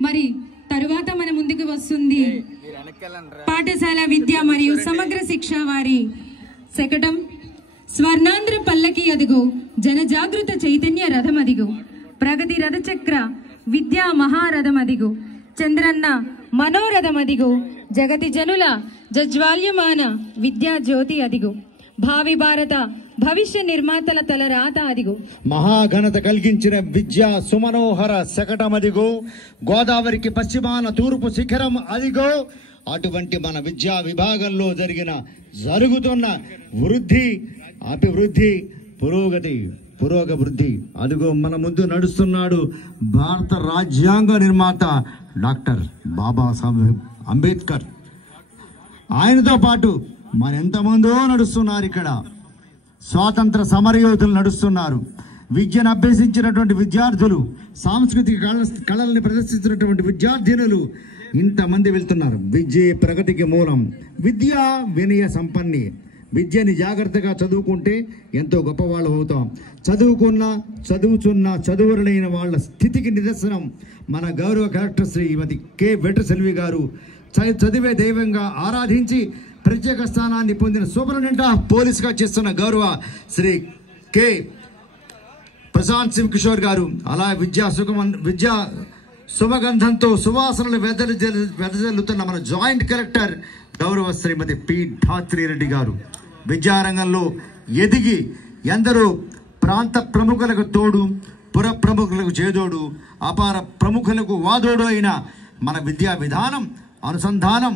మరి తరువాత మన ముందుకు వస్తుంది పాఠశాల విద్య మరియు సమగ్ర శిక్ష వారి శకటం స్వర్ణాంధ్ర పల్లకి అదిగో జనజాగృత చైతన్య రథం అదిగో ప్రగతి రథచక్ర విద్యా మహారథం అదిగో చంద్రన్న మనోరథం అదిగో జగతి జనుల జజ్వాల్యమాన విద్యా జ్యోతి అదిగో భావి భారత భవిష్య నిర్మాతల తలరాత అదిగో మహాఘనత కలిగించిన విద్యా సుమనోహర శకటం అదిగో గోదావరికి పశ్చిమాన తూర్పు శిఖరం అదిగో అటువంటి మన విద్యా విభాగంలో జరుగుతున్న వృద్ధి అభివృద్ధి పురోగవృద్ధి అదిగో మన ముందు నడుస్తున్నాడు భారత రాజ్యాంగ నిర్మాత డాక్టర్ బాబాసాహెబ్ అంబేద్కర్. ఆయనతో పాటు మరెంతమందో నడుస్తున్నారు. ఇక్కడ స్వాతంత్ర సమరయోధులు నడుస్తున్నారు. విద్యను అభ్యసించినటువంటి విద్యార్థులు, సాంస్కృతిక కళల్ని ప్రదర్శించినటువంటి విద్యార్థినులు ఇంతమంది వెళ్తున్నారు. విద్యే ప్రగతికి మూలం. విద్య వినయ సంపన్ని. విద్యని జాగ్రత్తగా చదువుకుంటే ఎంతో గొప్పవాళ్ళు అవుతాం. చదువుచున్న చదువులైన వాళ్ళ స్థితికి నిదర్శనం మన గౌరవ కలెక్టర్ శ్రీమతి కె వెట్రిసెల్వి గారు చదివే దైవంగా ఆరాధించి ప్రత్యేక స్థానాన్ని పొందిన సూపరింటెండెంట్ ఆఫ్ పోలీస్గా చేస్తున్న గౌరవ శ్రీ కె ప్రశాంత్ సింగ్ కిషోర్ గారు, అలా విద్యా శుభగంధంతో సువాసనలు వెదజల్లుతున్న మన జాయింట్ కలెక్టర్ గౌరవ శ్రీమతి పి ధాత్రిరెడ్డి గారు, విద్యారంగంలో ఎదిగి ఎందరో ప్రాంత ప్రముఖులకు తోడు, పుర ప్రముఖులకు చేదోడు, అపార ప్రముఖులకు వాదోడు అయిన మన విద్యా విధానం అనుసంధానం